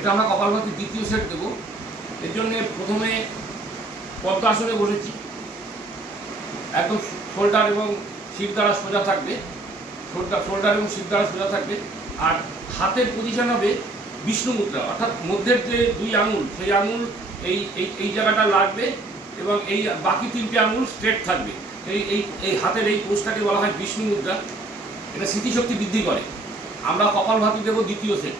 এটা আমরা কপালভাতির দ্বিতীয় সেট দেবো। এর জন্যে প্রথমে পদ্মাসনে বসেছি, একদম শোল্ডার এবং শির দ্বারা সোজা থাকবে, শোল্ডার এবং শির দ্বারা সোজা থাকবে। আর হাতের পজিশন হবে বিষ্ণু মুদ্রা, অর্থাৎ মধ্যের যে দুই আঙুল সেই আঙুল এই এই এই জায়গাটা লাগবে এবং এই বাকি তিনটে আঙুল স্ট্রেট থাকবে। এই এই এই হাতের এই পোজটাকে বলা হয় বিষ্ণু মুদ্রা। এটা স্মৃতিশক্তি বৃদ্ধি করে। আমরা কপালভাতি দেবো দ্বিতীয় সেট।